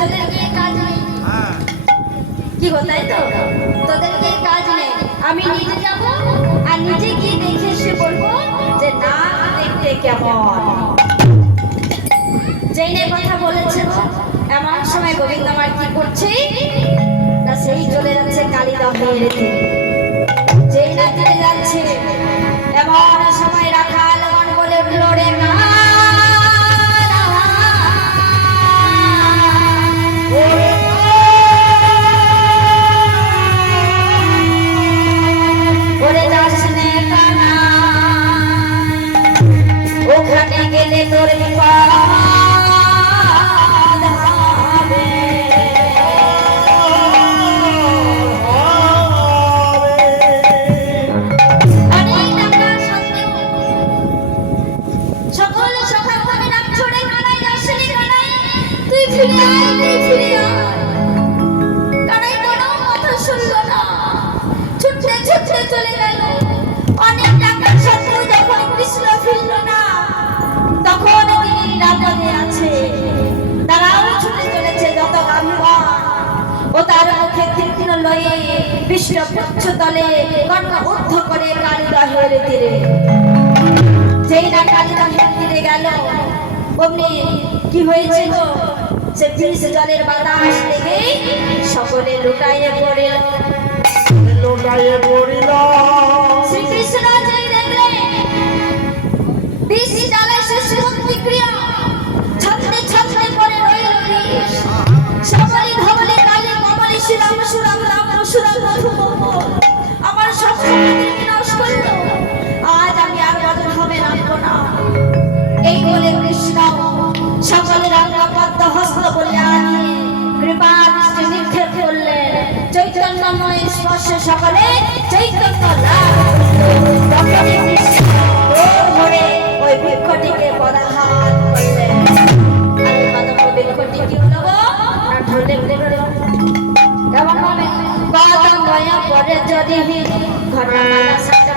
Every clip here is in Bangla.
তোদের নিয়ে কাজ নেই কি বলতাই তো তোদের নিয়ে কাজ নেই আমি নিজে যাব আর নিজে গিয়ে দেখে এসে বলবো যে না দেখতে কেমন যেই নিয়ে কথা বলেছে এমন সময় গোবিন্দ আমার কি করছে না সেই চলে যাচ্ছে কালিদহের দিকে যেই না চলে যাচ্ছে এমন সময় রাখাল মন বলে উঠল রে না ওখানে গেলে তোর বিপদ হবে অনেক টাকা সত্ত্বেও সকল সখা ভাবে নাম ছড়ে কানাই যাসনি কানাই তুই ফিরে আয় কানাই কোনো কথা শুনলো না ছুটতে ছুটতে চলে গেল অনেক টাকা সত্ত্বেও যখন কৃষ্ণ ফিরল না তখন তিনি নিরাপদে আছে তারাও ছুটে চলেছে যত গাম্ভীর ও তার মুখে তীক্ষ্ণ লয়ে বিষ্ণ পুচ্ছতলে কর্ণ ঊর্ধ্ব করে কালিদহের তীরে যেই না কালিদহের তীরে গেল অমনি কি হয়েছে গো সে বিষ জলের বাতাস লেগে সকলে লুটাইয়ে পড়িল শ্রীকৃষ্ণ যেই দেখলেন বিষ জলে শেষ প্রতিক্রিয়া ছত্রে ছত্রে করে রইল বিষ সকলে ধবলে কালে কমলে শ্রীরাম সুরাম রাম সুরাম মধু আমার সব সম্পত্তি বিনাশ করল আজ আমি আর বদল হবে রাখবো না এই বলে কৃষ্ণ সকলে রাঙ্গাপদ্ম হস্ত বলিয়া নিয়ে কৃপা দৃষ্টি নিক্ষেপ করলেন চৈতন্যময় স্পর্শে সকলে চৈতন্য লাভ তখনই কৃষ্ণ ধরে ওই বৃক্ষটিকে পদাঘাত করলেন আরে মাধব বৃক্ষটি কি হলো না ঢলে কেমন হবে কদম গয়া পরে যদি ঘটনা সাথে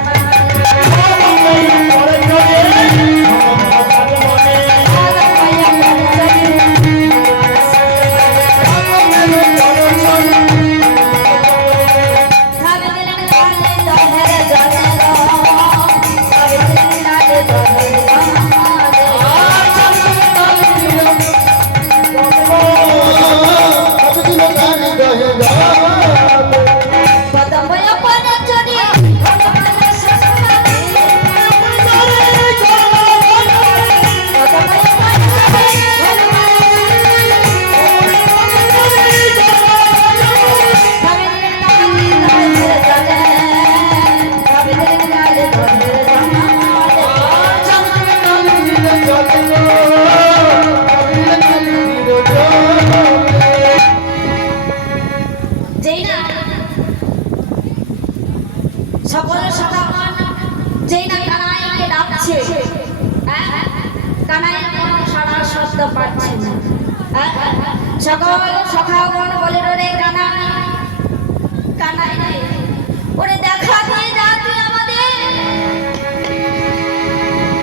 সকলের সখাগণ যেই না কানাইকে ডাকছে কানাইয়ের কোনো সারা শব্দ পাচ্ছে না সকল সখাগণ বলে রে কানাই কানাই ওরে দেখা দিয়ে যা তুই আমাদের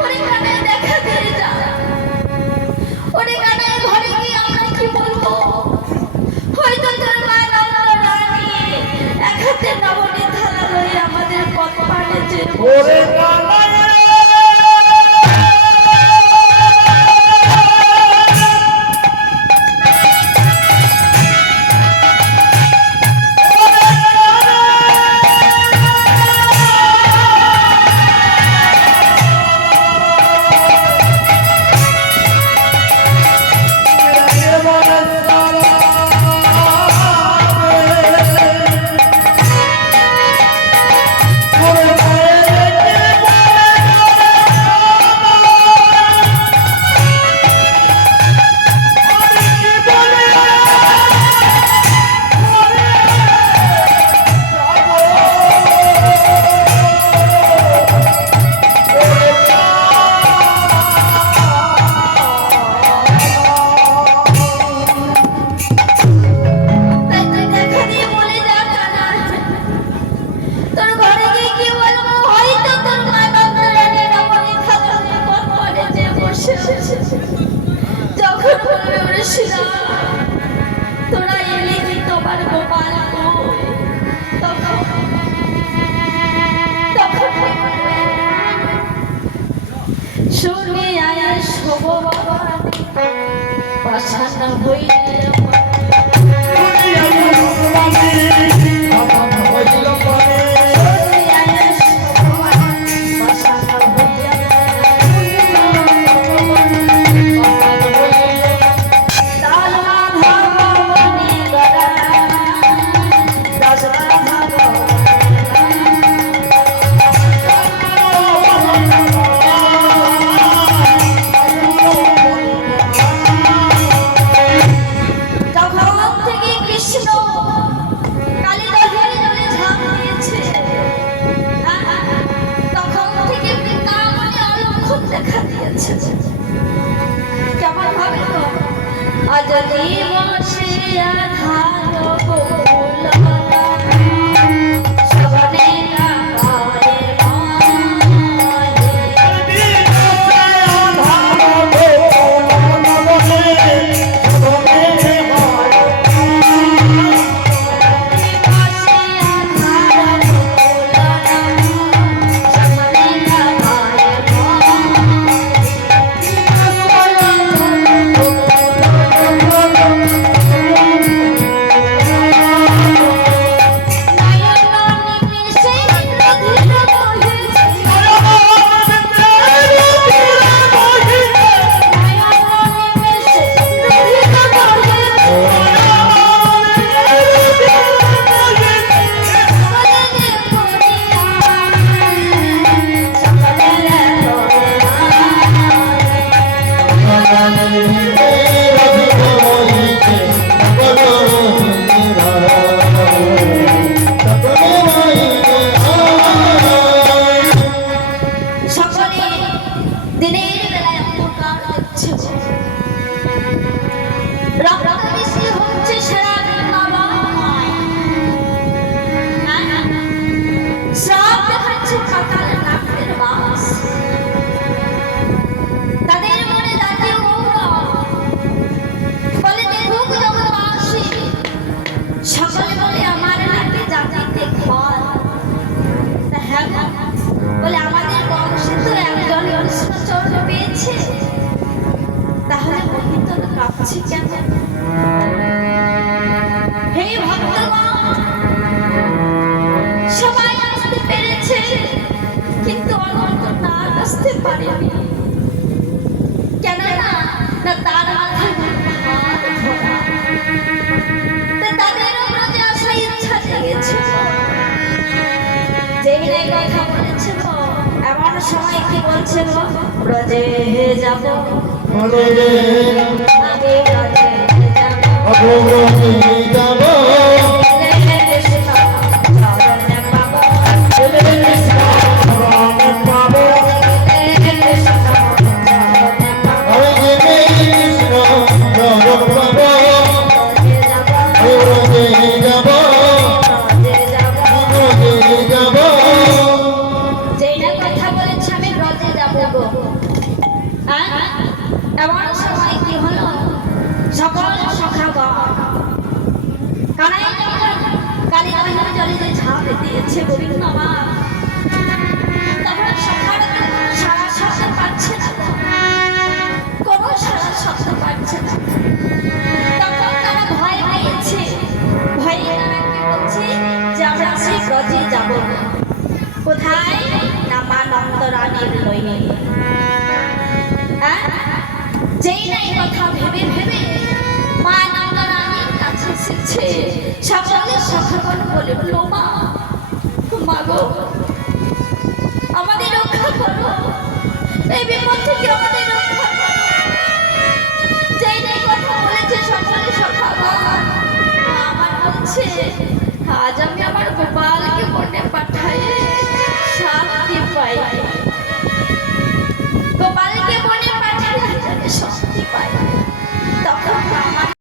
ওরে কানাই দেখা দিয়ে যা ওরে কানাই ঘরে গিয়ে আমরা কি বলবো হয়তো তোর মা রানী এক হাতে নবনী থালা লই আমাদের পথ পাড়েছে ওরে কানাই পাশানা হইল কেমন ভাবে তো আজ দিবসে আধার বকুল সবনে কারে বলে আমাদের বংশে তো একজন কৃষ্ণচন্দ্র পেয়েছে, তাহলে মহিত কাঁপছে কেন? হে ভক্তগণ, সবাই আসতে পেরেছে কিন্তু অনন্ত না আসতে পারেনি। কেন না তার মাথায় হাত ধরা, তাদেরও ব্রজে আসার ইচ্ছা জেগেছিল। যেই কথা বলেছিল এমন সময় কি বলছিল, ব্রজে যাব আমি, ব্রজে যাব এমন সময় কি হলো, সকল সখাগণ কানাই কালী দহিনী জলে যে ঝাঁপ দিয়েছে গোবিন্দ মা, তখন সখারা সারা শব্দ পাচ্ছে না, কোনো সারা শব্দ পাচ্ছে না। তখন তারা ভয় পেয়েছে, ভয়ে তারা কি বলছে যে আমরা সেই ব্রজে যাব। কোথায় না মা নন্দরানীর লইনে। যেই নাই কথা ভেবে ভেবে মা নন্দরানীর কাছে এসেছে, সকলে সখাগণ বলে উঠল, মা মা গো আমাদের রক্ষা করো, এই বিপদ থেকে আমাদের রক্ষা করো। যেই নাই কথা বলেছে সকলে সখাগণ, আমার বলছে আজ আমি আমার গোপালকে বনে পাঠাই শান্তি পাই।